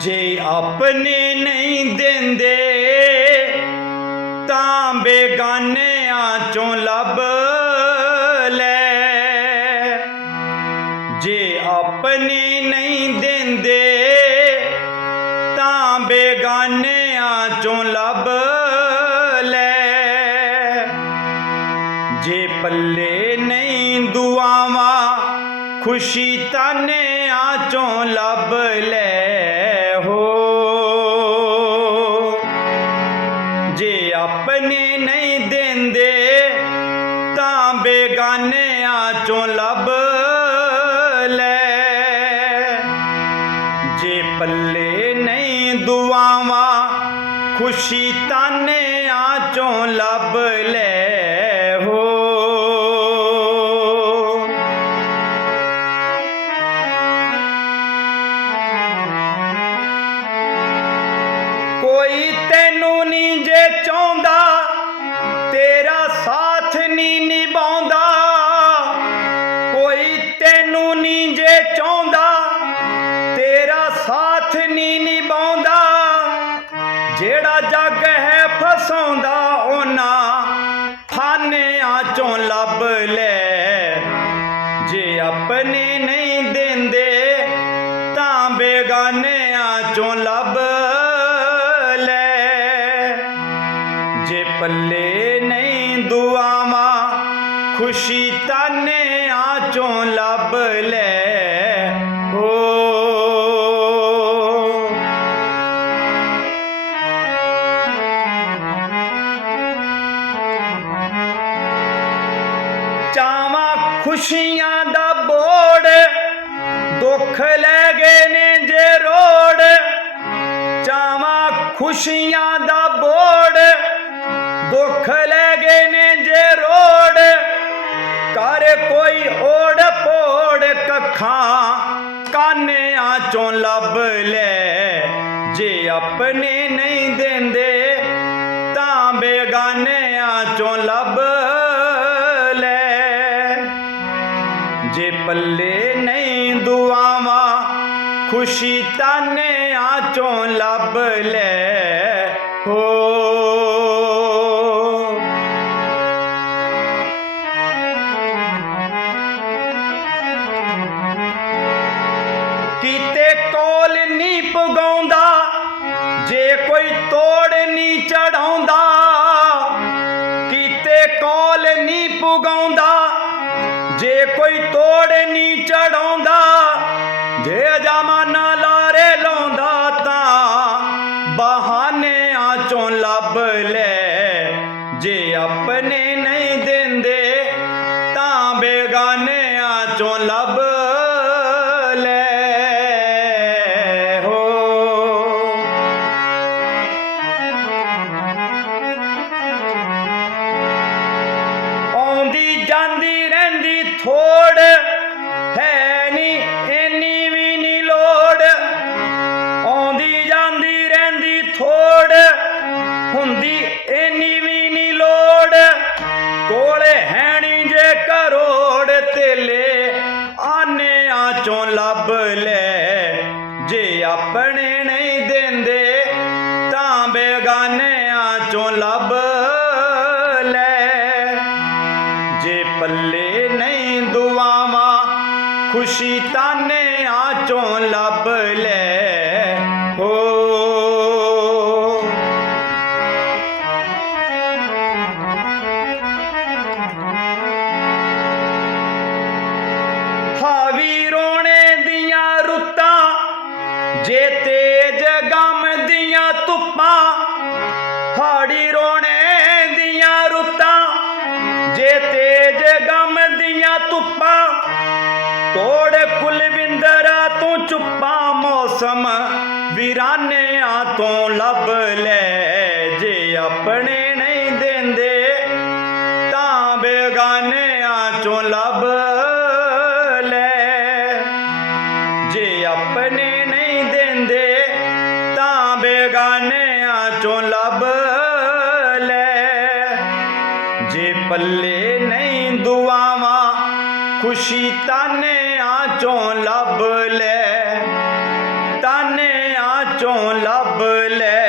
ਜੇ ਆਪਣੇ ਨਹੀਂ ਦਿੰਦੇ, ਤਾਂ ਬੇਗਾਨਿਆਂ ਚੋਂ ਲੱਭ ਲੈ। ਜੇ ਆਪਣੇ ਨਹੀਂ ਦਿੰਦੇ, ਤਾਂ ਬੇਗਾਨਿਆਂ ਚੋਂ ਲੱਭ ਖੁਸ਼ੀ ਤਾਨਿਆਂ ਚੋਂ ਲੱਭ ਲੈ ਹੋ। ਜੇ ਆਪਣੇ ਨਹੀਂ ਦਿੰਦੇ ਤਾਂ ਬੇਗਾਨਿਆਂ ਚੋਂ ਲੱਭ ਲੈ। ਜੇ ਪੱਲੇ ਨਹੀਂ ਦੁਆਵਾਂ, ਖੁਸ਼ੀ ਤਾਨਿਆਂ ਚੋਂ ਲੱਭ ਲੈ। ਨਹੀਂ ਨਿਭਾਉਂਦਾ ਜਿਹੜਾ ਜੱਗ ਹੈ ਫਸਾਉਂਦਾ, ਉਹਨਾਂ ਫਾਨਿਆਂ ਚੋਂ ਲੱਭ ਲੈ। ਜੇ ਆਪਣੇ ਨਹੀਂ ਦਿੰਦੇ, ਤਾਂ ਬੇਗਾਨਿਆਂ ਚੋਂ ਲੱਭ ਲੈ। ਜੇ ਪੱਲੇ ਨਹੀਂ ਦੁਆਵਾਂ, ਖੁਸ਼ੀ ਤਾਨਿਆਂ ਚੋਂ ਲੱਭ ਲੈ। ਹੋ ਚਾਵਾਂ ਖੁਸ਼ੀਆਂ ਦਾ ਬੋੜ। ਦੁੱਖ ਲੈ ਗਏ ਨੇ ਜੇ ਰੋੜ। ਚਾਵਾਂ ਖੁਸ਼ੀਆਂ ਦਾ ਬੋੜ। ਦੁੱਖ ਲੈ ਗਏ ਨੇ ਜੇ ਰੋੜ। ਕਰ ਕੋਈ ਓੜ ਪੋੜ ਕੱਖਾਂ। ਕਾਨਿਆਂ ਚੋਂ ਲੱਭ ਲੈ। ਜੇ ਆਪਣੇ ਨਹੀਂ ਦਿੰਦੇ ਤਾਂ ਬੇਗਾਨਿਆਂ ਚੋਂ ਲੱਭ ਜੇ ਪੱਲੇ ਨਹੀਂ ਦੁਆਵਾਂ, ਖੁਸ਼ੀ ਤਾਨਿਆਂ ਚੋਂ ਲੱਭ ਲੈ। ਹੋ। ਕੀਤੇ ਕੋਲ ਨਹੀਂ ਪੁਗਾਉਂਦਾ, ਜੇ ਕੋਈ ਤੋੜ ਨਹੀਂ ਚੜਾਉਂਦਾ, ਕੀਤੇ ਕੋਲ ਨਹੀਂ ਪੁਗਾਉਂਦਾ ਜੇ ਕੋਈ ਤੋੜ ਨਹੀਂ ਚੜਾਉਂਦਾ, ਜੇ ਜਮਾਨਾ ਲਾਰੇ ਲਾਉਂਦਾ ਤਾਂ ਬਹਾਨਿਆਂ ਚੋਂ ਲੱਭ ਲੈ। ਜੇ ਆਪਣੇ ਨਹੀਂ ਦਿੰਦੇ ਤਾਂ ਬੇਗਾਨਿਆਂ ਚੋਂ ਲੱਭ ਲੈ। ਹੋ। ਆਉਂਦੀ ਜਾਂਦੀ ਰਹਿੰਦੀ ਥੋੜ ਹੈ ਨਹੀਂ ਇੰਨੀ ਵੀ ਨਹੀਂ ਲੋੜ। ਆਉਂਦੀ ਜਾਂਦੀ ਰਹਿੰਦੀ ਥੋੜ, ਹੁੰਦੀ ਇੰਨੀ ਵੀ ਨਹੀਂ ਲੋੜ। ਕੋਲੇ ਹੈ ਨਹੀਂ ਜੇ ਕਰੋੜ ਤੇਲੇ, ਆਨਿਆਂ ਚੋਂ ਲੱਭ ਲੈ। ਜੇ ਆਪਣੇ ਨਹੀਂ ਦਿੰਦੇ, ਤਾਂ ਬੇਗਾਨਿਆਂ ਚੋਂ ਲੱਭ ਲੈ। ਜੇ ਪੱਲੇ ਖੁਸ਼ੀ ਤਾਨਿਆਂ ਚੋਂ ਲੱਭ ਲੈ। ਮੌਸਮ ਵੀਰਾਨਿਆਂ ਤੋਂ ਲੱਭ ਲੈ। ਜੇ ਆਪਣੇ ਨਹੀਂ ਦਿੰਦੇ, ਤਾਂ ਬੇਗਾਨਿਆਂ ਚੋਂ ਲੱਭ ਲੈ। ਜੇ ਆਪਣੇ ਨਹੀਂ ਦਿੰਦੇ, ਤਾਂ ਬੇਗਾਨਿਆਂ ਚੋਂ ਲੱਭ ਲੈ। ਜੇ ਪੱਲੇ ਨਹੀਂ ਦੁਆਵਾਂ, ਖੁਸ਼ੀ ਤਾਨਿਆਂ ਚੋਂ ਲੱਭ ਲੈ। ਚੋਂ ਲੱਭ ਲੈ